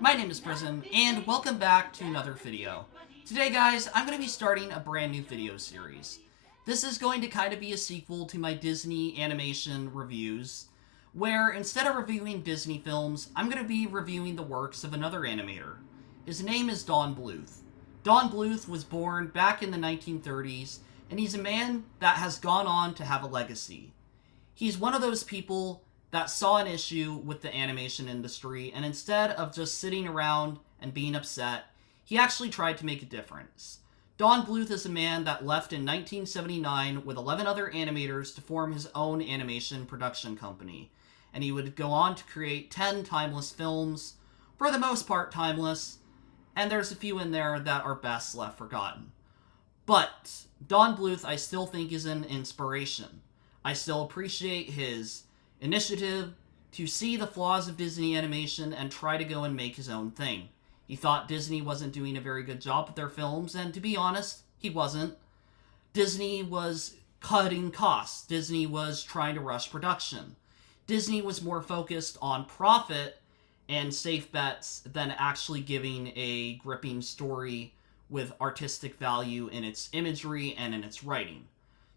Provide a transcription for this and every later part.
My name is Prism, and welcome back to another video. Today, guys, I'm going to be starting a brand new video series. This is going to kind of be a sequel to my Disney animation reviews, where instead of reviewing Disney films, I'm going to be reviewing the works of another animator. His name is Don Bluth. Don Bluth was born back in the 1930s, and he's a man that has gone on to have a legacy. He's one of those people that saw an issue with the animation industry, and instead of just sitting around and being upset, he actually tried to make a difference. Don Bluth is a man that left in 1979 with 11 other animators to form his own animation production company, and he would go on to create 10 timeless films, for the most part timeless, and there's a few in there that are best left forgotten. But Don Bluth, I still think, is an inspiration. I still appreciate his initiative to see the flaws of Disney animation and try to go and make his own thing. He thought Disney wasn't doing a very good job with their films, and to be honest, he wasn't. Disney was cutting costs. Disney was trying to rush production. Disney was more focused on profit and safe bets than actually giving a gripping story with artistic value in its imagery and in its writing.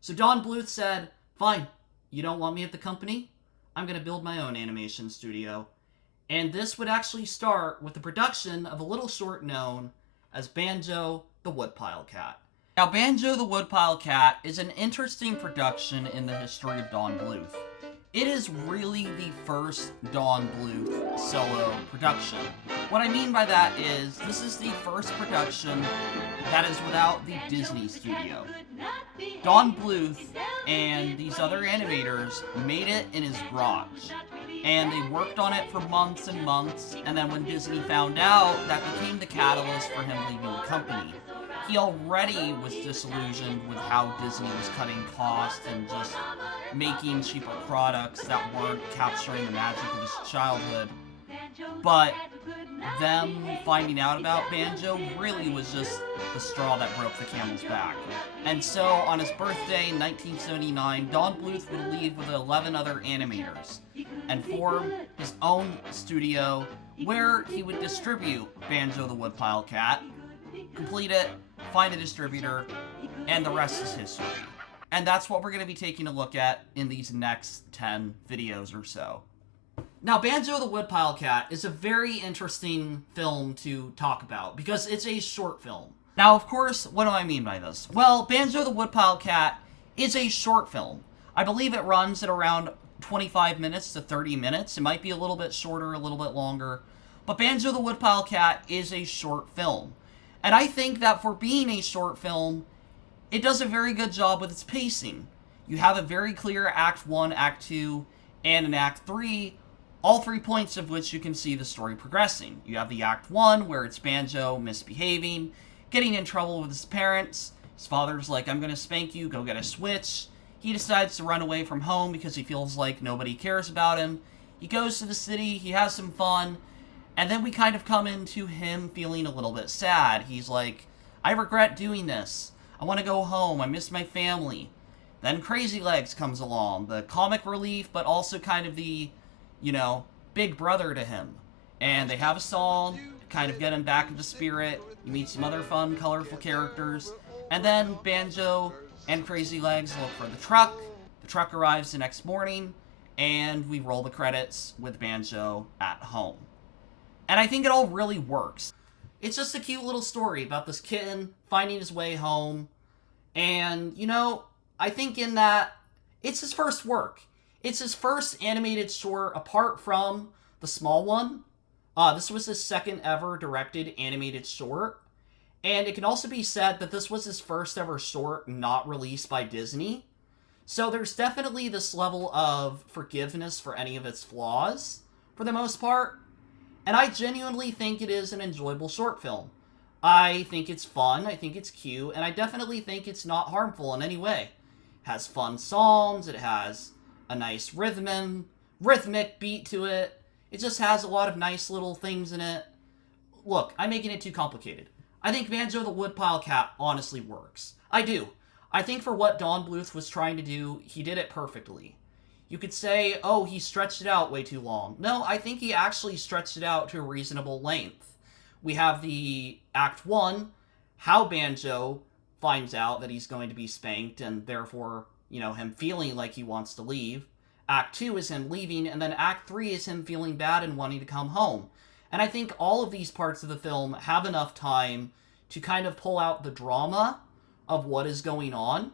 So Don Bluth said, fine, you don't want me at the company? I'm going to build my own animation studio. And this would actually start with the production of a little short known as Banjo The Woodpile Cat. Now, Banjo The Woodpile Cat is an interesting production in the history of Don Bluth. It is really the first Don Bluth solo production. What I mean by that is, this is the first production that is without the Disney studio. Don Bluth and these other animators made it in his garage, and they worked on it for months and months, and then when Disney found out, that became the catalyst for him leaving the company. He already was disillusioned with how Disney was cutting costs and just making cheaper products that weren't capturing the magic of his childhood. But them finding out about Banjo really was just the straw that broke the camel's back. And so, on his birthday in 1979, Don Bluth would leave with 11 other animators and form his own studio where he would distribute Banjo the Woodpile Cat, complete it, find a distributor, and the rest is history. And that's what we're going to be taking a look at in these next 10 videos or so. Now, Banjo the Woodpile Cat is a very interesting film to talk about because it's a short film. Now, of course, what do I mean by this? Well, Banjo the Woodpile Cat is a short film. I believe it runs at around 25 minutes to 30 minutes. It might be a little bit shorter, a little bit longer. But Banjo the Woodpile Cat is a short film. And I think that for being a short film, it does a very good job with its pacing. You have a very clear Act 1, Act 2, and an Act 3, all 3 points of which you can see the story progressing. You have the Act 1, where it's Banjo misbehaving, getting in trouble with his parents. His father's like, I'm gonna spank you, go get a Switch. He decides to run away from home because he feels like nobody cares about him. He goes to the city, he has some fun, and then we kind of come into him feeling a little bit sad. He's like, I regret doing this. I want to go home. I miss my family. Then Crazy Legs comes along, the comic relief, but also kind of the, big brother to him. And they have a song to kind of get him back into spirit. You meet some other fun, colorful characters. And then Banjo and Crazy Legs look for the truck. The truck arrives the next morning, and we roll the credits with Banjo at home. And I think it all really works. It's just a cute little story about this kitten finding his way home. And, I think in that, it's his first work. It's his first animated short apart from the small one. This was his second ever directed animated short. And it can also be said that this was his first ever short not released by Disney. So there's definitely this level of forgiveness for any of its flaws, for the most part. And I genuinely think it is an enjoyable short film. I think it's fun, I think it's cute, and I definitely think it's not harmful in any way. It has fun songs, it has a nice rhythmic beat to it. It just has a lot of nice little things in it. Look, I'm making it too complicated. I think Banjo the Woodpile Cat honestly works. I do. I think for what Don Bluth was trying to do, he did it perfectly. You could say, oh, he stretched it out way too long. No, I think he actually stretched it out to a reasonable length. We have the Act 1, how Banjo finds out that he's going to be spanked, and therefore, you know, him feeling like he wants to leave. Act 2 is him leaving, and then Act 3 is him feeling bad and wanting to come home. And I think all of these parts of the film have enough time to kind of pull out the drama of what is going on.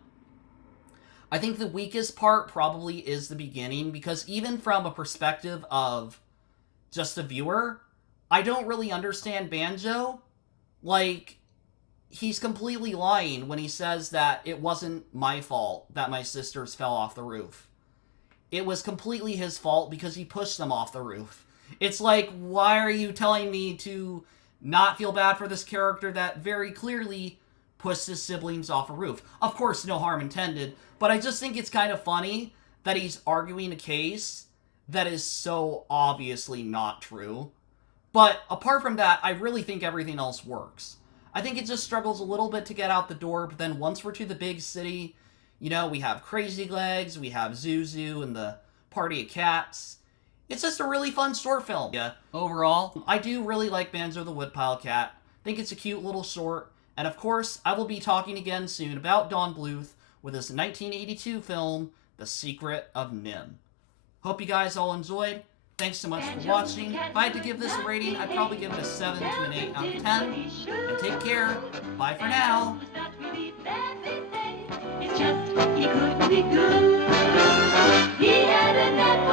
I think the weakest part probably is the beginning, because even from a perspective of just a viewer, I don't really understand Banjo. Like, he's completely lying when he says that it wasn't my fault that my sisters fell off the roof. It was completely his fault because he pushed them off the roof. It's like, why are you telling me to not feel bad for this character that very clearly pushed his siblings off a roof? Of course, no harm intended, but I just think it's kind of funny that he's arguing a case that is so obviously not true. But apart from that, I really think everything else works. I think it just struggles a little bit to get out the door, but then once we're to the big city, you know, we have Crazy Legs, we have Zuzu and the Party of Cats. It's just a really fun short film. Yeah, overall, I do really like Banjo the Woodpile Cat. Think it's a cute little short. And of course, I will be talking again soon about Don Bluth with his 1982 film, The Secret of Nim. Hope you guys all enjoyed. Thanks so much for watching. If I had to give this a rating, I'd probably give it a 7 to an 8 out of 10. And take care. Bye for now. It's just he couldn't be good. He had a knack